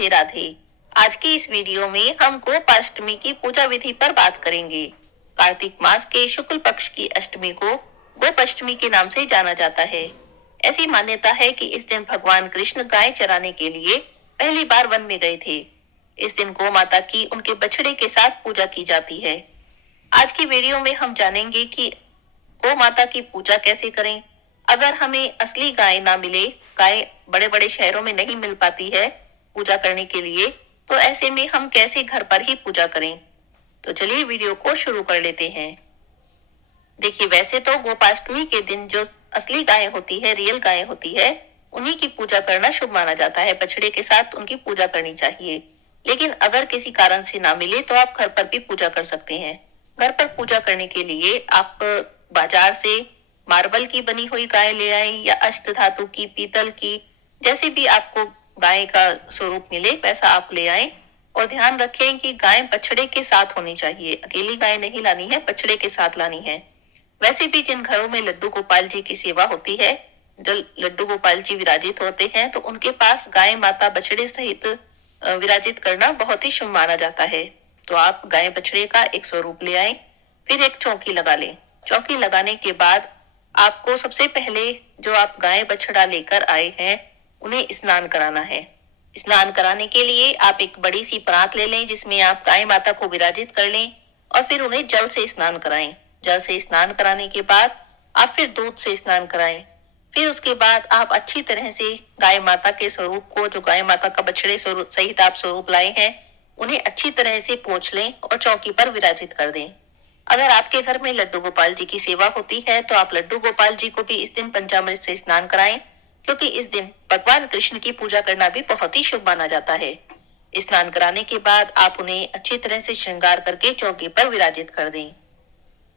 राधे राधे। आज की इस वीडियो में हम गोपाष्टमी की पूजा विधि पर बात करेंगे। कार्तिक मास के शुक्ल पक्ष की अष्टमी को गोपाष्टमी के नाम से जाना जाता है। ऐसी मान्यता है कि इस दिन भगवान कृष्ण गाय चराने के लिए पहली बार वन में गए थे। इस दिन गौ माता की उनके बछड़े के साथ पूजा की जाती है। आज की वीडियो में हम जानेंगे कि गौ माता की पूजा कैसे करें। अगर हमें असली गाय ना मिले, गाय बड़े बड़े शहरों में नहीं मिल पाती है पूजा करने के लिए, तो ऐसे में हम कैसे घर पर ही पूजा करें। तो चलिए वीडियो को शुरू कर लेते हैं। देखिए, वैसे तो गोपाष्टमी के दिन जो असली गाय होती है, रियल गाय होती है, उन्हीं की पूजा करना शुभ माना जाता है। बछड़े के साथ उनकी पूजा करनी चाहिए। लेकिन अगर किसी कारण से ना मिले तो आप घर पर भी पूजा कर सकते हैं। घर पर पूजा करने के लिए आप बाजार से मार्बल की बनी हुई गाय ले आए या अष्ट धातु की, पीतल की, जैसे भी आपको गाय का स्वरूप मिले वैसा आप ले आए। और ध्यान रखें कि गाय बछड़े के साथ होनी चाहिए। अकेली गाय नहीं लानी है, बछड़े के साथ लानी है। वैसे भी जिन घरों में लड्डू गोपाल जी की सेवा होती है, जो लड्डू गोपाल जी विराजित होते हैं, तो उनके पास गाय माता बछड़े सहित विराजित करना बहुत ही शुभ माना जाता है। तो आप गाय बछड़े का एक स्वरूप ले आए, फिर एक चौकी लगा लें। चौकी लगाने के बाद आपको सबसे पहले जो आप गाय बछड़ा लेकर आए हैं उन्हें स्नान कराना है। स्नान कराने के लिए आप एक बड़ी सी परात ले लें जिसमें आप गाय माता को विराजित कर लें और फिर उन्हें जल से स्नान कराएं। जल से स्नान कराने के बाद आप फिर दूध से स्नान कराएं। फिर उसके बाद आप अच्छी तरह से गाय माता के स्वरूप को, जो गाय माता का बछड़े स्वरूप सहित आप स्वरूप लाए हैं, उन्हें अच्छी तरह से पोंछ लें और चौकी पर विराजित कर दें। अगर आपके घर में लड्डू गोपाल जी की सेवा होती है तो आप लड्डू गोपाल जी को भी इस दिन पंचामृत से स्नान कराएं, क्योंकि इस दिन भगवान कृष्ण की पूजा करना भी बहुत ही शुभ माना जाता है। स्नान कराने के बाद आप उन्हें अच्छी तरह से श्रृंगार करके चौकी पर विराजित कर दें।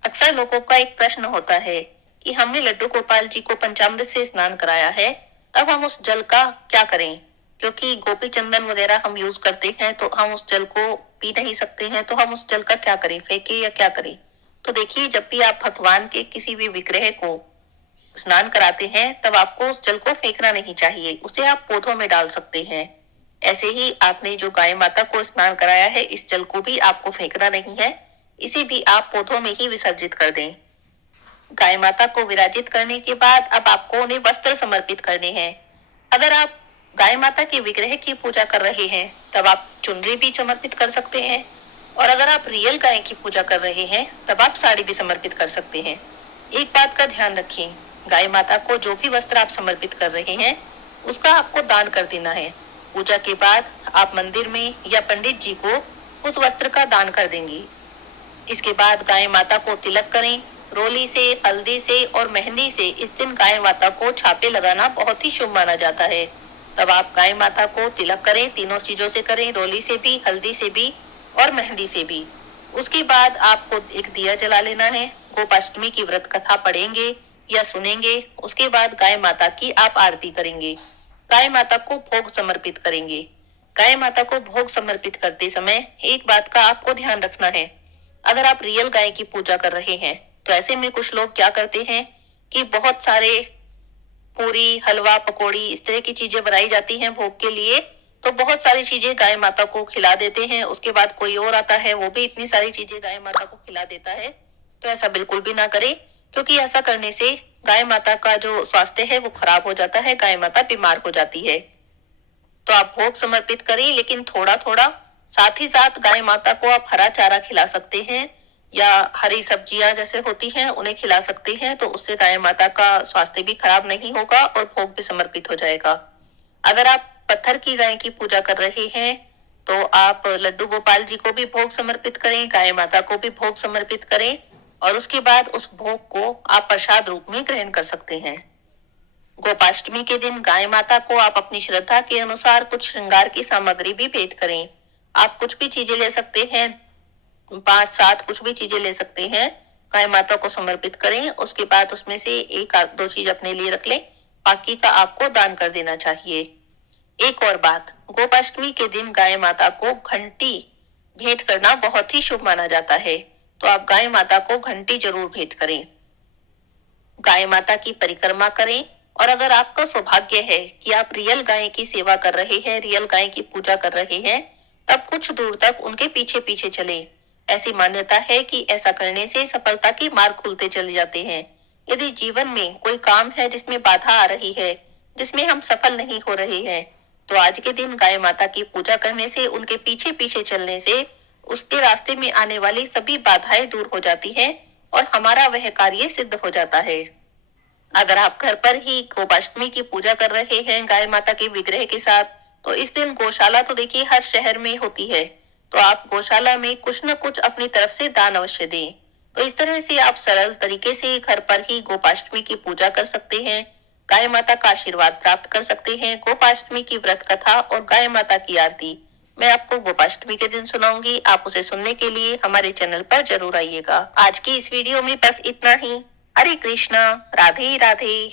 अक्सर लोगों का एक प्रश्न होता है कि हमने लड्डू गोपाल जी को पंचामृत से स्नान कराया है, अब हम उस जल का क्या करें, क्योंकि गोपी चंदन वगैरह हम यूज करते हैं तो हम उस जल को पी नहीं सकते हैं, तो हम उस जल का क्या करें, फेंके या क्या करें। तो देखिए, जब भी आप भगवान के किसी भी विग्रह को स्नान कराते हैं तब आपको उस जल को फेंकना नहीं चाहिए, उसे आप पौधों में डाल सकते हैं। ऐसे ही आपने जो गाय माता को स्नान कराया है, इस जल को भी आपको फेंकना नहीं है, इसे भी आप पौधों में ही विसर्जित कर दें। गाय माता को विराजित करने के बाद अब आपको उन्हें वस्त्र समर्पित करने हैं। अगर आप गाय माता के विग्रह की पूजा कर रहे हैं तब आप चुनरी भी समर्पित कर सकते हैं, और अगर आप रियल गाय की पूजा कर रहे हैं तब आप साड़ी भी समर्पित कर सकते हैं। एक बात का ध्यान रखें, गाय माता को जो भी वस्त्र आप समर्पित कर रहे हैं उसका आपको दान कर देना है। पूजा के बाद आप मंदिर में या पंडित जी को उस वस्त्र का दान कर देंगी। इसके बाद गाय माता को तिलक करें। रोली से, हल्दी से और मेहंदी से इस दिन गाय माता को छापे लगाना बहुत ही शुभ माना जाता है। तब आप गाय माता को तिलक करें, तीनों चीजों से करें, रोली से भी, हल्दी से भी और मेहंदी से भी। उसके बाद आपको एक दिया जला लेना है। गोपाष्टमी की व्रत कथा पढ़ेंगे या सुनेंगे। उसके बाद गाय माता की आप आरती करेंगे। गाय माता को भोग समर्पित करेंगे। गाय माता को भोग समर्पित करते समय एक बात का आपको ध्यान रखना है, अगर आप रियल गाय की पूजा कर रहे हैं तो ऐसे में कुछ लोग क्या करते हैं कि बहुत सारे पूरी, हलवा, पकौड़ी, इस तरह की चीजें बनाई जाती हैं भोग के लिए, तो बहुत सारी चीजें गाय माता को खिला देते हैं। उसके बाद कोई और आता है, वो भी इतनी सारी चीजें गाय माता को खिला देता है। तो ऐसा बिल्कुल भी ना करें, क्योंकि ऐसा करने से गाय माता का जो स्वास्थ्य है वो खराब हो जाता है, गाय माता बीमार हो जाती है। तो आप भोग समर्पित करें, लेकिन थोड़ा थोड़ा। साथ ही साथ गाय माता को आप हरा चारा खिला सकते हैं या हरी सब्जियां जैसे होती हैं उन्हें खिला सकते हैं, तो उससे गाय माता का स्वास्थ्य भी खराब नहीं होगा और भोग भी समर्पित हो जाएगा। अगर आप पत्थर की गाय की पूजा कर रहे हैं तो आप लड्डू गोपाल जी को भी भोग समर्पित करें, गाय माता को भी भोग समर्पित करें, और उसके बाद उस भोग को आप प्रसाद रूप में ग्रहण कर सकते हैं। गोपाष्टमी के दिन गाय माता को आप अपनी श्रद्धा के अनुसार कुछ श्रृंगार की सामग्री भी भेंट करें। आप कुछ भी चीजें ले सकते हैं, 5-7 कुछ भी चीजें ले सकते हैं, गाय माता को समर्पित करें। उसके बाद उसमें से एक दो चीज अपने लिए रख लें, बाकी का आपको दान कर देना चाहिए। एक और बात, गोपाष्टमी के दिन गाय माता को घंटी भेंट करना बहुत ही शुभ माना जाता है, तो आप गाय माता को घंटी जरूर भेंट करें। गाय माता की परिक्रमा करें, और अगर आपका सौभाग्य है कि आप रियल गाय की सेवा कर रहे हैं, रियल गाय की पूजा कर रहे हैं, तब कुछ दूर तक उनके पीछे पीछे चले। ऐसी मान्यता है कि ऐसा करने से सफलता के मार्ग खुलते चले जाते हैं। यदि जीवन में कोई काम है जिसमें बाधा आ रही है, जिसमें हम सफल नहीं हो रहे हैं, तो आज के दिन गाय माता की पूजा करने से, उनके पीछे पीछे चलने से उसके रास्ते में आने वाली सभी बाधाएं दूर हो जाती हैं और हमारा वह कार्य सिद्ध हो जाता है। अगर आप घर पर ही गोपाष्टमी की पूजा कर रहे हैं गाय माता के विग्रह के साथ, तो इस दिन गौशाला तो देखिए हर शहर में होती है, तो आप गौशाला में कुछ न कुछ अपनी तरफ से दान अवश्य दें। तो इस तरह से आप सरल तरीके से घर पर ही गोपाष्टमी की पूजा कर सकते हैं, गाय माता का आशीर्वाद प्राप्त कर सकते हैं। गोपाष्टमी की व्रत कथा और गाय माता की आरती मैं आपको गोपाष्टमी के दिन सुनाऊंगी। आप उसे सुनने के लिए हमारे चैनल पर जरूर आइएगा। आज की इस वीडियो में बस इतना ही। हरे कृष्णा, राधे राधे।